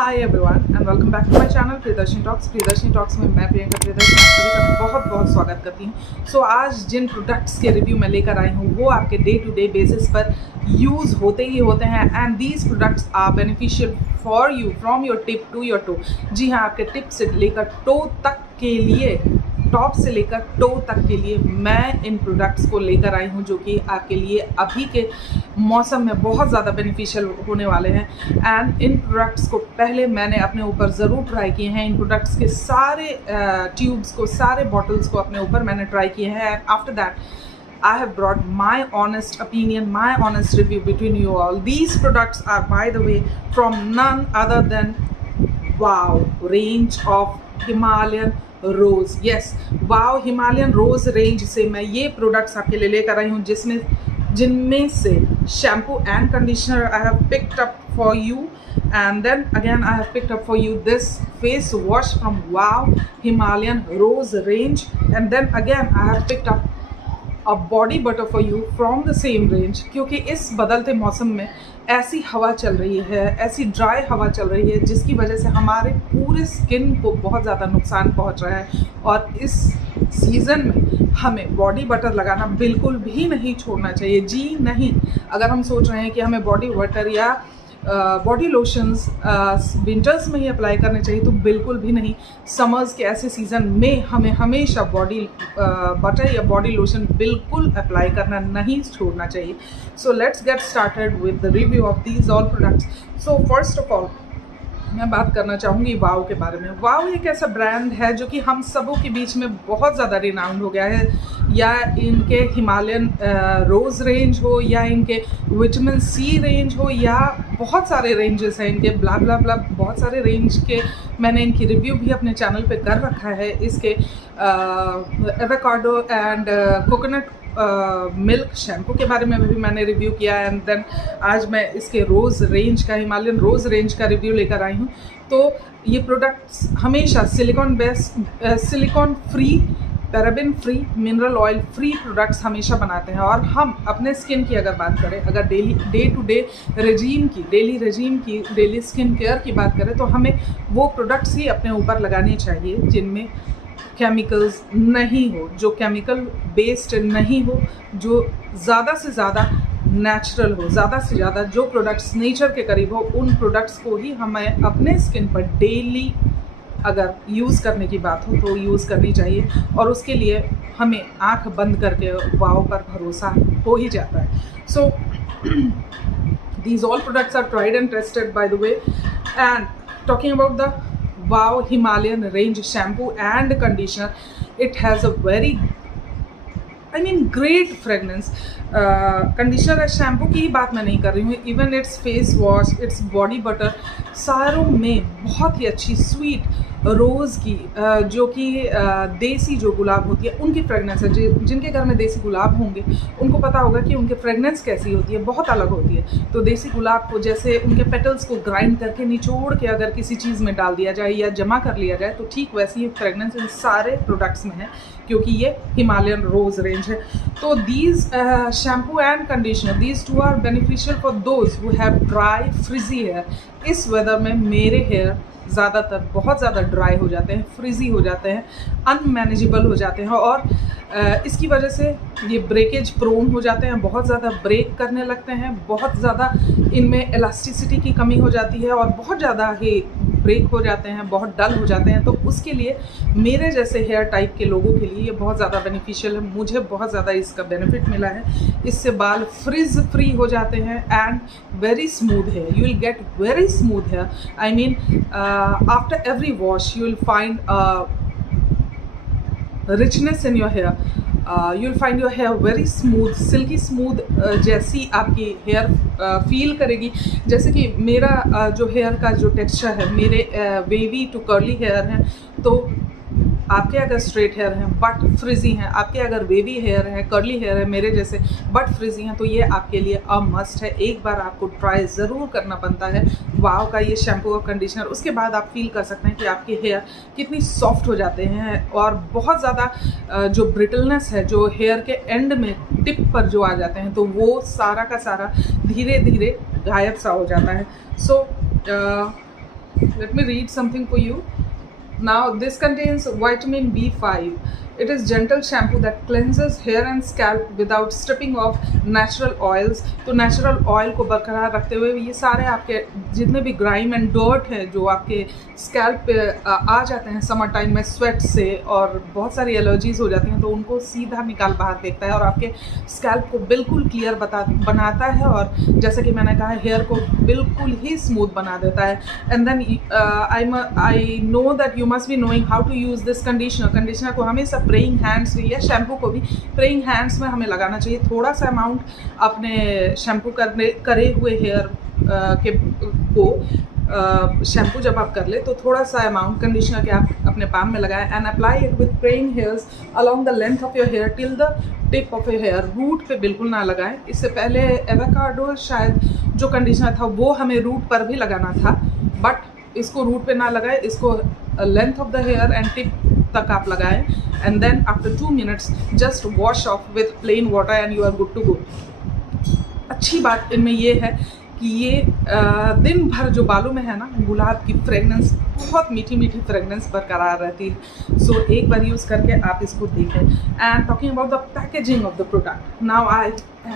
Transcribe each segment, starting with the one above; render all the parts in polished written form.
Hi everyone and welcome back to my channel Priyadarshini talks में मैं प्रियंका प्रियदर्शनी आप सभी का बहुत बहुत स्वागत करती हूँ। सो आज जिन प्रोडक्ट्स के रिव्यू मैं लेकर आई हूँ वो आपके डे टू डे बेसिस पर यूज़ होते ही होते हैं and these products are beneficial for you from your tip to your toe. जी हाँ, आपके टिप से लेकर टो तक के लिए, टॉप से लेकर टो तक के लिए मैं इन प्रोडक्ट्स को लेकर आई हूँ जो कि आपके लिए अभी के मौसम में बहुत ज़्यादा बेनिफिशियल होने वाले हैं। एंड इन प्रोडक्ट्स को पहले मैंने अपने ऊपर ज़रूर ट्राई किए हैं। इन प्रोडक्ट्स के सारे ट्यूब्स को, सारे बॉटल्स को अपने ऊपर मैंने ट्राई किए हैं and after that I have brought my honest opinion, my honest review between you all. These products are, by the way, from none other than Wow range of Himalayan Rose. Yes, Wow Himalayan Rose range से मैं ये products आपके लिए लेकर आई हूँ जिनमें से shampoo and conditioner I have picked up for you, and then again I have picked up for you this face wash from Wow Himalayan Rose range, and then again I have picked up a body butter for you from the same range। क्योंकि इस बदलते मौसम में ऐसी हवा चल रही है, ऐसी ड्राई हवा चल रही है जिसकी वजह से हमारे पूरे स्किन को बहुत ज़्यादा नुकसान पहुंच रहा है और इस सीज़न में हमें बॉडी बटर लगाना बिल्कुल भी नहीं छोड़ना चाहिए। जी नहीं, अगर हम सोच रहे हैं कि हमें बॉडी बटर या बॉडी लोशंस विंटर्स में ही अप्लाई करने चाहिए तो बिल्कुल भी नहीं। समर्स के ऐसे सीज़न में हमें हमेशा बॉडी बटर या बॉडी लोशन बिल्कुल अप्लाई करना नहीं छोड़ना चाहिए। So let's get started with the review of these all products. So first of all मैं बात करना चाहूँगी वाव के बारे में। वाव एक ऐसा ब्रांड है जो कि हम सबों के बीच में बहुत ज़्यादा रिनाउंड हो गया है, या इनके हिमालयन रोज़ रेंज हो या इनके विटामिन सी रेंज हो या बहुत सारे रेंजेस हैं इनके, ब्ला ब्ला ब्ला बहुत सारे रेंज के मैंने इनकी रिव्यू भी अपने चैनल पे कर रखा है। इसके avocado and coconut milk shampoo के बारे में भी मैंने रिव्यू किया है एंड देन आज मैं इसके रोज़ रेंज का, हिमालयन रोज़ रेंज का रिव्यू लेकर आई हूँ। तो ये प्रोडक्ट्स हमेशा silicon free, paraben free, mineral oil free products हमेशा बनाते हैं। और हम अपने स्किन की अगर बात करें, अगर day to day daily skin care की बात करें तो हमें वो प्रोडक्ट्स ही अपने ऊपर लगाने चाहिए जिनमें केमिकल्स नहीं हो, जो केमिकल बेस्ड नहीं हो, जो ज़्यादा से ज़्यादा नेचुरल हो, ज़्यादा से ज़्यादा जो प्रोडक्ट्स नेचर के करीब हो उन प्रोडक्ट्स को ही हमें अपने स्किन पर डेली अगर यूज़ करने की बात हो तो यूज़ करनी चाहिए। और उसके लिए हमें आंख बंद करके वाव पर भरोसा हो ही जाता है। सो these all products are tried and tested by the way, and talking about the Wow Himalayan range shampoo and conditioner, it has a very great fragrance। Conditioner या शैम्पू की ही बात मैं नहीं कर रही हूँ, even its face wash, its body butter, सारों में बहुत ही अच्छी स्वीट रोज़ की जो कि देसी जो गुलाब होती है उनकी फ्रेगनेंस है। जिनके घर में देसी गुलाब होंगे उनको पता होगा कि उनकी फ्रेगनेंस कैसी होती है, बहुत अलग होती है। तो देसी गुलाब को जैसे उनके पेटल्स को ग्राइंड करके निचोड़ के अगर किसी चीज़ में डाल दिया जाए या जमा कर लिया जाए तो ठीक वैसी ही फ्रेगनेंस इन सारे प्रोडक्ट्स में है क्योंकि ये हिमालयन रोज़ रेंज है। तो these shampoo and conditioner, these two are beneficial for those who have dry frizzy hair. इस वेदर में मेरे हेयर ज़्यादातर बहुत ज़्यादा ड्राई हो जाते हैं, फ्रिजी हो जाते हैं, अनमैनेजेबल हो जाते हैं और इसकी वजह से ये ब्रेकेज प्रोन हो जाते हैं, बहुत ज़्यादा ब्रेक करने लगते हैं, बहुत ज़्यादा इनमें इलास्टिसिटी की कमी हो जाती है और बहुत ज़्यादा ही ब्रेक हो जाते हैं, बहुत डल हो जाते हैं। तो उसके लिए मेरे जैसे हेयर टाइप के लोगों के लिए ये बहुत ज़्यादा बेनिफिशियल है। मुझे बहुत ज़्यादा इसका बेनिफिट मिला है। इससे बाल फ्रिज फ्री हो जाते हैं and very smooth hair, you will get very smooth hair. After every wash you will find richness in your hair, you will find your hair very smooth, silky smooth, जैसी आपकी hair feel करेगी। जैसे कि मेरा जो hair का जो texture है, मेरे वेवी टू कर्ली हेयर हैं, तो आपके अगर स्ट्रेट हेयर हैं बट फ्रिजी हैं, आपके अगर वेवी हेयर हैं, कर्ली हेयर है मेरे जैसे बट फ्रिजी हैं, तो ये आपके लिए अ मस्ट है। एक बार आपको ट्राई ज़रूर करना बनता है वाव का ये शैम्पू और कंडीशनर। उसके बाद आप फील कर सकते हैं कि आपके हेयर कितनी सॉफ्ट हो जाते हैं और बहुत ज़्यादा जो ब्रिटलनेस है, जो हेयर के एंड में टिप पर जो आ जाते हैं, तो वो सारा का सारा धीरे धीरे गायब सा हो जाता है। सो let me read something for you. Now this contains vitamin B5. It is gentle shampoo that cleanses hair and scalp without stripping off natural oils. तो natural oil को बरकरार रखते हुए ये सारे आपके जितने भी grime and dirt है जो आपके scalp पे आ जाते हैं समर टाइम में स्वेट से और बहुत सारी एलर्जीज हो जाती हैं, तो उनको सीधा निकाल बाहर फेंकता है और आपके स्कैल्प को बिल्कुल क्लियर बनाता है और जैसे कि मैंने कहा हेयर को बिल्कुल ही स्मूथ बना देता है. And then I know that you must be knowing how to use this conditioner को हमेशा प्रेइंग हैंड्स या शैम्पू को भी प्रेइंग हैंड्स में हमें लगाना चाहिए. थोड़ा सा अमाउंट अपने शैम्पू करे हुए हेयर को शैम्पू जब आप कर ले तो थोड़ा सा अमाउंट कंडीशनर के आप अपने पाम में लगाएं and apply it with praying hairs along the length of your hair till the tip of your hair. Root पे बिल्कुल ना लगाएं. इससे पहले एवोकाडो शायद जो कंडीशनर था वो हमें रूट पर भी लगाना था, बट इसको रूट पे ना लगाएं, इसको length of the hair and tip तक आप लगाएं and then after 2 minutes just wash off with plain water and you are good to go. अच्छी बात इनमें ये है कि ये दिन भर जो बालों में है ना गुलाब की फ्रेगनेंस, बहुत मीठी मीठी फ्रेगनेंस बरकरार रहती है. सो एक बार यूज़ करके आप इसको देखें. And talking about the packaging of the product, now I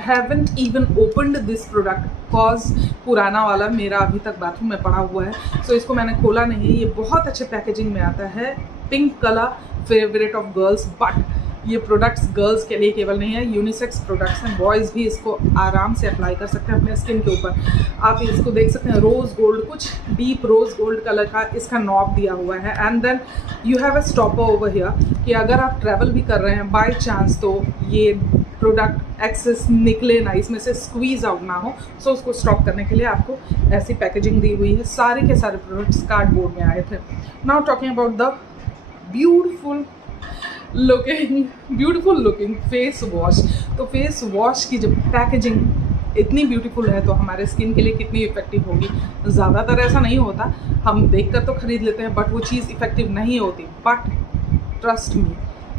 haven't even opened this product cause पुराना वाला मेरा अभी तक बाथरूम में पड़ा हुआ है. सो इसको मैंने खोला नहीं है. ये बहुत अच्छे पैकेजिंग में आता है. Pink colour favourite of girls, but ये प्रोडक्ट्स गर्ल्स के लिए केवल नहीं है, यूनिसेक्स प्रोडक्ट्स हैं. बॉयज़ भी इसको आराम से अप्लाई कर सकते हैं अपने स्किन के ऊपर. आप इसको देख सकते हैं रोज़ गोल्ड, कुछ डीप रोज़ गोल्ड कलर का इसका नॉब दिया हुआ है. And then you have a stopper over here कि अगर आप ट्रैवल भी कर रहे हैं बाय चांस तो ये प्रोडक्ट एक्सेस निकले ना, इसमें से स्क्वीज़ आउट ना हो. सो उसको स्टॉप करने के लिए आपको ऐसी पैकेजिंग दी हुई है. सारे के सारे प्रोडक्ट्स कार्डबोर्ड में आए थे. Now talking about the beautiful looking face wash. तो फेस वॉश की जब पैकेजिंग इतनी ब्यूटीफुल है तो हमारे स्किन के लिए कितनी इफ़ेक्टिव होगी. ज़्यादातर ऐसा नहीं होता, हम देखकर तो ख़रीद लेते हैं बट वो चीज़ इफ़ेक्टिव नहीं होती. But trust me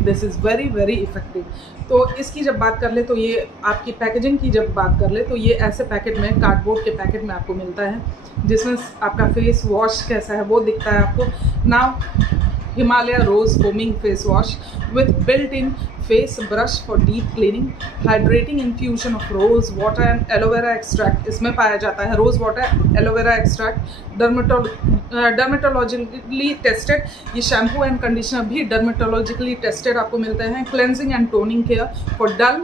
this is very very effective. तो इसकी जब बात कर ले तो ये आपकी पैकेजिंग की जब बात कर ले तो ये ऐसे पैकेट में, कार्डबोर्ड के पैकेट में आपको मिलता है जिसमें आपका फेस वॉश कैसा है वो दिखता है आपको. Now Himalaya Rose Foaming Face Wash with built-in face brush for deep cleaning, hydrating infusion of rose water and aloe vera extract इसमें पाया जाता है. rose water, aloe vera extract, dermatologically tested. ये शैम्पू एंड कंडीशनर भी dermatologically tested आपको मिलते हैं. cleansing and toning care for dull,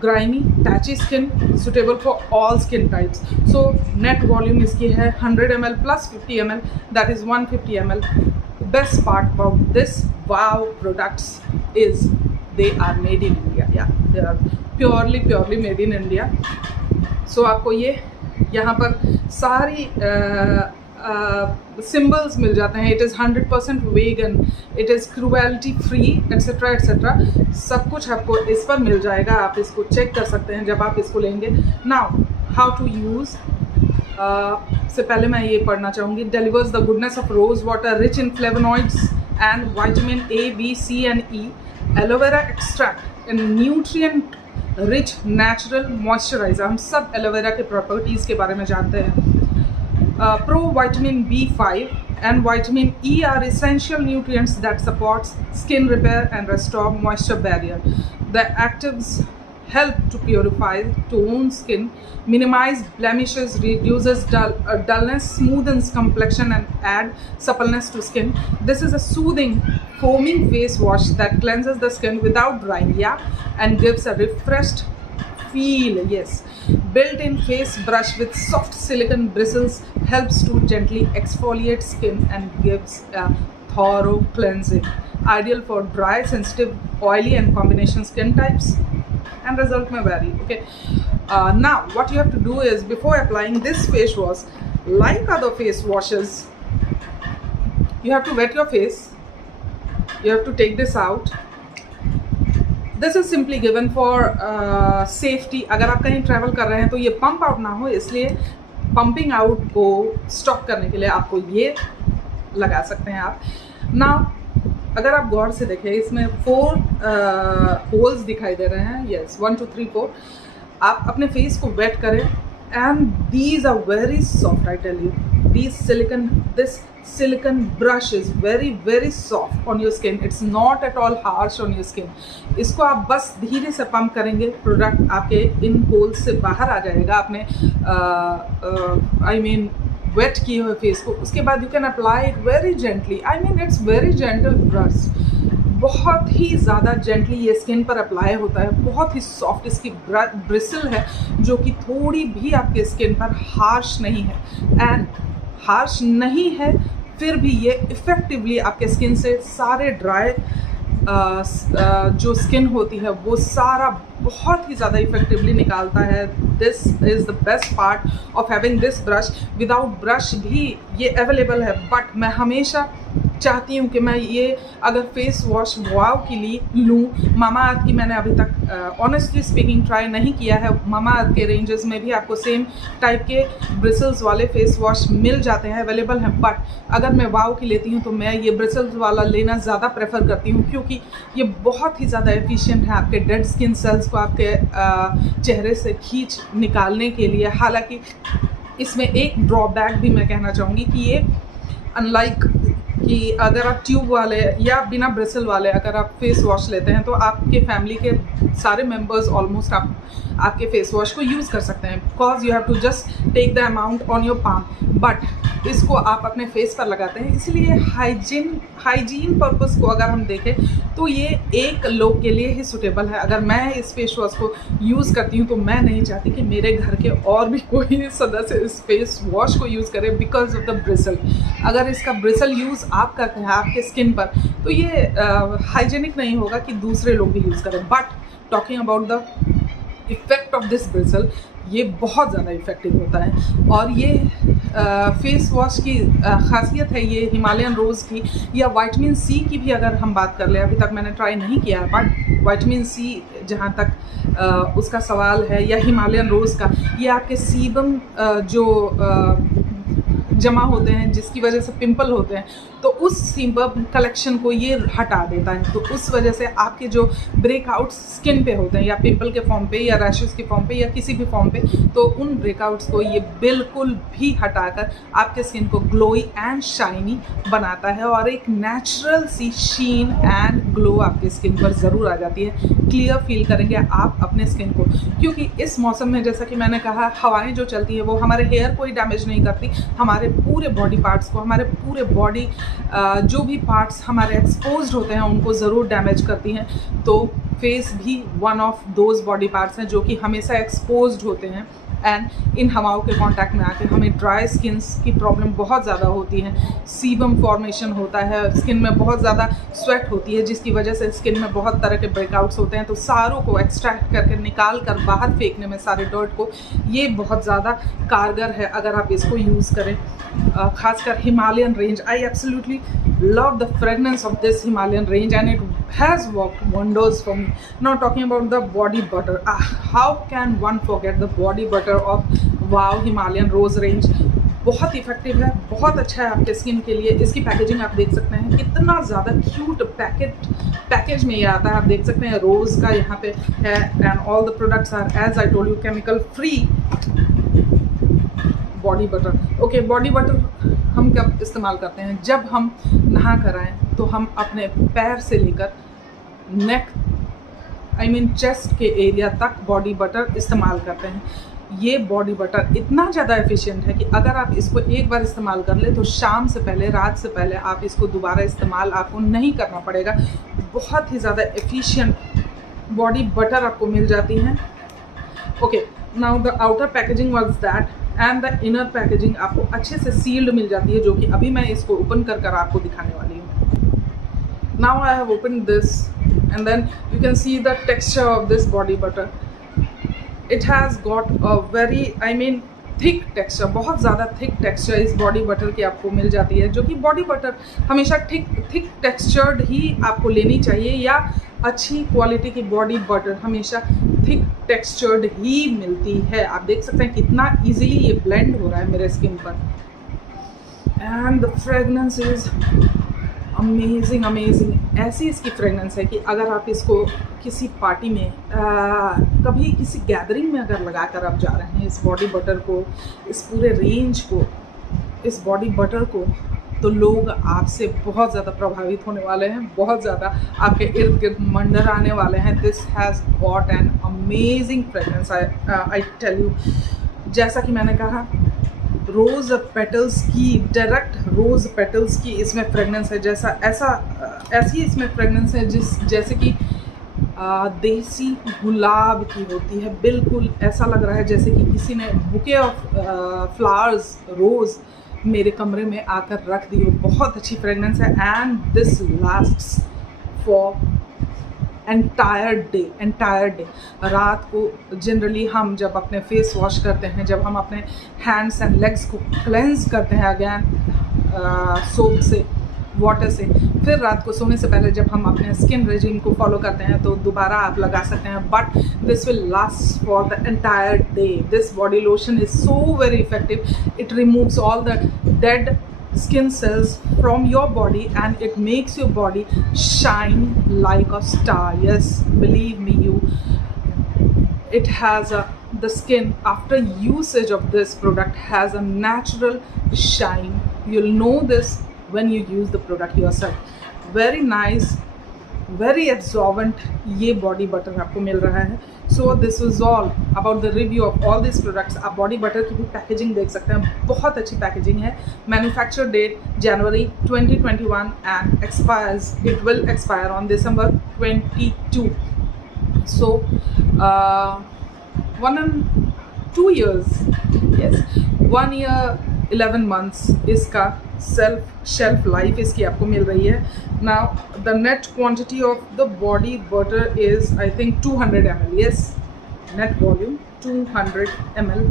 grimy, patchy skin, suitable for all skin types. So net volume इसकी है 100 ml plus 50 ml, that is 150 ml. The best part about this wow products is they are made in India. Yeah, they are purely made in India. So आपको ये यहाँ पर सारी symbols मिल जाते हैं. It is 100% vegan, it is cruelty free, etcetera etcetera. सब कुछ आपको इस पर मिल जाएगा. आप इसको चेक कर सकते हैं जब आप इसको लेंगे. नाउ हाउ टू यूज़, से पहले मैं ये पढ़ना चाहूँगी. Delivers the goodness of rose water rich in flavonoids and vitamin A, B, C and E, aloe vera extract in nutrient rich natural moisturiser. हम सब एलोवेरा के प्रॉपर्टीज़ के बारे में जानते हैं. Pro vitamin B5 and vitamin E are essential nutrients that supports skin repair and restore moisture barrier. The actives help to purify, tone skin, minimize blemishes, reduces dullness, smoothens complexion and add suppleness to skin. This is a soothing, foaming face wash that cleanses the skin without drying, and gives a refreshed feel. Yes, built-in face brush with soft silicone bristles helps to gently exfoliate skin and gives a thorough cleansing. Ideal for dry, sensitive, oily and combination skin types. And result may vary. Okay, now what you have to do is before applying this face wash, like other face washes, you have to wet your face. You have to take this out. This is simply given for safety. अगर आप कहीं travel कर रहे हैं तो ये pump out ना हो, इसलिए पंपिंग आउट को स्टॉप करने के लिए आपको ये लगा सकते हैं आप. नाउ अगर आप गौर से देखें इसमें 4 होल्स दिखाई दे रहे हैं. यस, 1 2 3 4. आप अपने फेस को वेट करें and these are very soft. I tell you this silicone brush is very soft on your skin. It's not at all harsh on your skin. इसको आप बस धीरे से पंप करेंगे, प्रोडक्ट आपके इन होल्स से बाहर आ जाएगा अपने वेट किए हुए फेस को. उसके बाद you can apply it very gently. It's very gentle brush. बहुत ही ज़्यादा जेंटली ये स्किन पर अप्लाई होता है. बहुत ही सॉफ्ट इसकी ब्रिसल है जो कि थोड़ी भी आपके स्किन पर हार्श नहीं है. एंड हार्श नहीं है फिर भी ये इफ़ेक्टिवली आपके स्किन से सारे ड्राई जो स्किन होती है वो सारा बहुत ही ज़्यादा इफेक्टिवली निकालता है. This is the best part of having this brush. Without brush भी ये अवेलेबल है, बट मैं हमेशा चाहती हूँ कि मैं ये अगर फेस वॉश वाव के लिए लूँ. मामा अर्थ की मैंने अभी तक ऑनेस्टली स्पीकिंग ट्राई नहीं किया है. मामा अर्थ के रेंजेस में भी आपको सेम टाइप के ब्रिसल्स वाले फेस वॉश मिल जाते हैं, अवेलेबल हैं. बट अगर मैं वाव की लेती हूँ तो मैं ये ब्रिसल्स वाला लेना ज़्यादा प्रेफर करती हूँ, क्योंकि ये बहुत ही ज़्यादा एफिशिएंट है आपके डेड स्किन सेल्स को आपके चेहरे से खींच निकालने के लिए. हालांकि इसमें एक ड्रॉबैक भी मैं कहना चाहूँगी कि ये अनलाइक कि अगर आप ट्यूब वाले या बिना ब्रिसल वाले अगर आप फेस वॉश लेते हैं तो आपके फैमिली के सारे मेंबर्स ऑलमोस्ट आपके फेस वॉश को यूज़ कर सकते हैं, because you have to just take the amount on your palm. But इसको आप अपने फेस पर लगाते हैं, इसलिए हाइजीन पर्पस को अगर हम देखें तो ये एक लोग के लिए ही सूटेबल है. अगर मैं इस फेस वॉश को यूज़ करती हूँ तो मैं नहीं चाहती कि मेरे घर के और भी कोई सदस्य इस फेस वॉश को यूज़ करे बिकॉज ऑफ द ब्रिसल. अगर इसका ब्रिसल यूज़ आप करते हैं आपके स्किन पर तो ये हाइजीनिक नहीं होगा कि दूसरे लोग भी यूज़ करें. But talking about the effect of this bristle, ये बहुत ज़्यादा इफ़ेक्टिव होता है. और ये फेस वॉश की खासियत है ये हिमालयन रोज़ की या विटामिन सी की भी अगर हम बात कर लें. अभी तक मैंने ट्राई नहीं किया है, बट विटामिन सी जहाँ तक उसका सवाल है या हिमालयन रोज़ का, ये आपके सीबम जो जमा होते हैं जिसकी वजह से पिंपल होते हैं तो उस सीबम कलेक्शन को ये हटा देता है. तो उस वजह से आपके जो ब्रेकआउट्स स्किन पे होते हैं या पिंपल के फॉर्म पे या रैशेस के फॉर्म पे या किसी भी फॉर्म पे, तो उन ब्रेकआउट्स को ये बिल्कुल भी हटाकर आपके स्किन को ग्लोई एंड शाइनी बनाता है और एक नेचुरल सी शीन एंड ग्लो आपके स्किन पर ज़रूर आ जाती है. क्लियर फील करेंगे आप अपने स्किन को, क्योंकि इस मौसम में जैसा कि मैंने कहा हवाएं जो चलती है वो हमारे हेयर को ही डैमेज नहीं करती, हमारे पूरे बॉडी पार्ट्स को, हमारे पूरे बॉडी जो भी पार्ट्स हमारे एक्सपोज्ड होते हैं उनको ज़रूर डैमेज करती हैं. तो फेस भी one of those body parts हैं जो कि हमेशा एक्सपोज्ड होते हैं एंड इन हवाओं के कांटेक्ट में आके हमें ड्राई स्किन्स की प्रॉब्लम बहुत ज़्यादा होती है. सीबम फॉर्मेशन होता है, स्किन में बहुत ज़्यादा स्वेट होती है जिसकी वजह से स्किन में बहुत तरह के ब्रेकआउट्स होते हैं. तो सारों को एक्सट्रैक्ट करके निकाल कर बाहर फेंकने में सारे डर्ट को ये बहुत ज़्यादा कारगर है अगर आप इसको यूज़ करें. खासकर Himalayan range, I absolutely love the fragrance of this Himalayan range and it has worked wonders for me. Now talking about the body butter, how can one forget the body butter of Wow Himalayan Rose range. बहुत effective है, बहुत अच्छा है आपके skin के लिए. इसकी packaging आप देख सकते हैं कितना ज़्यादा क्यूट पैकेज में ये आता है. आप देख सकते हैं रोज़ का यहाँ पे है and all the products are as I told you chemical free. Body butter, okay, body butter हम कब इस्तेमाल करते हैं? जब हम नहा कर आएँ तो हम अपने पैर से लेकर नेक चेस्ट के एरिया तक बॉडी बटर इस्तेमाल करते हैं. ये बॉडी बटर इतना ज़्यादा एफिशिएंट है कि अगर आप इसको एक बार इस्तेमाल कर ले तो शाम से पहले, रात से पहले आप इसको दोबारा इस्तेमाल आपको नहीं करना पड़ेगा. बहुत ही ज़्यादा एफिशिएंट बॉडी बटर आपको मिल जाती हैं. Okay, now the outer packaging was that and the inner packaging आपको अच्छे से सील्ड मिल जाती है, जो कि अभी मैं इसको ओपन कर आपको दिखाने वाली हूँ. Now I have open this and then you can see the texture of this body butter. It has got a very thick texture, बहुत ज़्यादा थिक टेक्सचर इस बॉडी बटर की आपको मिल जाती है, जो कि बॉडी बटर हमेशा थिक टेक्सचर्ड ही आपको लेनी चाहिए, या अच्छी क्वालिटी की बॉडी बटर हमेशा थिक टेक्सचर्ड ही मिलती है. आप देख सकते हैं कितना इजीली ये ब्लेंड हो रहा है मेरे स्किन पर. And the fragrance is amazing. ऐसी इसकी फ्रेगनेंस है कि अगर आप इसको किसी पार्टी में कभी किसी गैदरिंग में अगर लगा कर आप जा रहे हैं इस बॉडी बटर को, इस पूरे रेंज को, इस बॉडी बटर को तो लोग आपसे बहुत ज़्यादा प्रभावित होने वाले हैं, बहुत ज़्यादा आपके इर्द गिर्द मंडर आने वाले हैं। This has got an amazing fragrance, I tell you. जैसा कि मैंने कहा, रोज़ पेटल्स की, डायरेक्ट रोज़ पेटल्स की इसमें फ्रेगनेंस है। ऐसी इसमें फ्रेगनेंस है जैसे कि देसी गुलाब की होती है। बिल्कुल ऐसा लग रहा है जैसे कि किसी ने बुके ऑफ फ्लावर्स, रोज़ मेरे कमरे में आकर रख दी हो। बहुत अच्छी फ्रेगनेंस है and this lasts for entire day. रात को जनरली हम जब अपने फेस वॉश करते हैं, जब हम अपने हैंड्स एंड लेग्स को क्लेंस करते हैं अगेन सोप से, वाटर से, फिर रात को सोने से पहले जब हम अपने स्किन रेजिम को फॉलो करते हैं तो दोबारा आप लगा सकते हैं, but this will last for the entire day. This body lotion is so very effective. It removes all the dead skin cells from your body and it makes your body shine like a star. Yes, believe me, it has the skin after usage of this product has a natural shine. You'll know this when you use the product yourself. Very nice, very absorbent ये body butter आपको मिल रहा है। So this is all about the review of all this products. आप body butter की भी packaging देख सकते हैं, बहुत अच्छी पैकेजिंग है। Manufacture date January 2021 and it will expire on December 22. So 1 and 2 years, yes, 1 year 11 months इसका shelf life इसकी आपको मिल रही है। Now the net quantity of the body butter is I think 200 ml. Yes, net volume 200 ml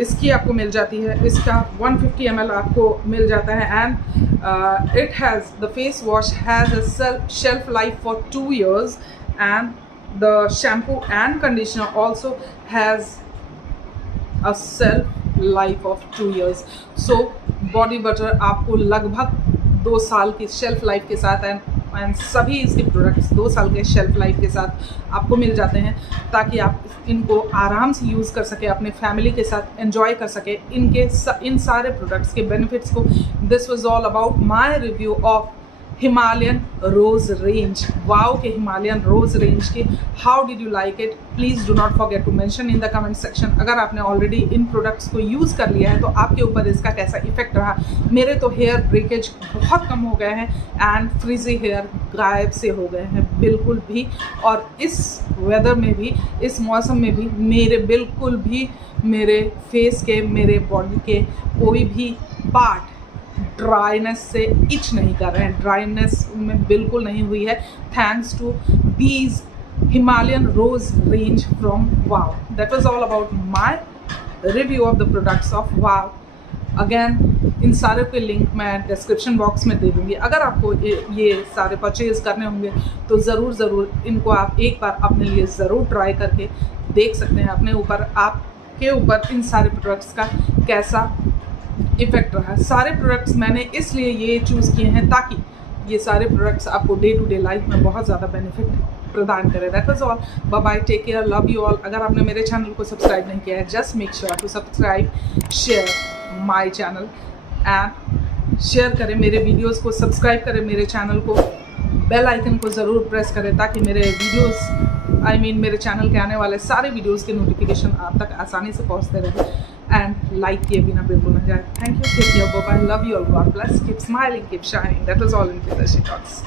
इसकी आपको मिल जाती है। इसका 150 ml आपको मिल जाता है and it has, the face wash has a shelf life for 2 years and the shampoo and conditioner also has a shelf life of 2 years. So body butter आपको लगभग 2 साल की शेल्फ लाइफ के साथ एंड सभी इसके प्रोडक्ट्स 2 साल के शेल्फ लाइफ के साथ आपको मिल जाते हैं, ताकि आप इनको आराम से यूज़ कर सके, अपने फैमिली के साथ एंजॉय कर सके इन सारे प्रोडक्ट्स के बेनिफिट्स को। This was all about my review of Himalayan rose range. Wow के हिमालयन रोज़ रेंज के how did you like it? Please do not forget to mention in the comment section. अगर आपने already इन products को use कर लिया है तो आपके ऊपर इसका कैसा इफेक्ट रहा। मेरे तो हेयर ब्रेकेज बहुत कम हो गए हैं एंड फ्रिजी हेयर गायब से हो गए हैं बिल्कुल भी। और इस वेदर में भी, इस मौसम में भी बिल्कुल भी मेरे फेस के, मेरे बॉडी के कोई भी पार्ट ड्राइनेस से इच नहीं कर रहे हैं, ड्राइनेस में बिल्कुल नहीं हुई है, thanks to these Himalayan rose range from wow. That was all about my review of the products of wow. Again इन सारे के लिंक मैं डिस्क्रिप्शन बॉक्स में दे दूँगी। अगर आपको ये सारे परचेज़ करने होंगे तो ज़रूर इनको आप एक बार अपने लिए ज़रूर ट्राई करके देख सकते हैं अपने ऊपर, आपके ऊपर इन सारे प्रोडक्ट्स का कैसा इफेक्ट रहा। सारे प्रोडक्ट्स मैंने इसलिए ये चूज़ किए हैं ताकि ये सारे प्रोडक्ट्स आपको डे टू डे लाइफ में बहुत ज़्यादा बेनिफिट प्रदान करें। That was all, bye bye, take care, love you all. अगर आपने मेरे चैनल को सब्सक्राइब नहीं किया है, just make sure to subscribe, share my channel and share करें मेरे वीडियोस को, सब्सक्राइब करें मेरे चैनल को, बेल आइकन को ज़रूर प्रेस करें ताकि मेरे वीडियोस मेरे चैनल के आने वाले सारे वीडियोस के नोटिफिकेशन आप तक आसानी से पहुंचते रहे। एंड लाइक किए बिना बिल्कुल न जाए। Thank you, take care, bye bye, love you all, God bless, keep smiling, keep shining. That was all in Priyadarshini talks.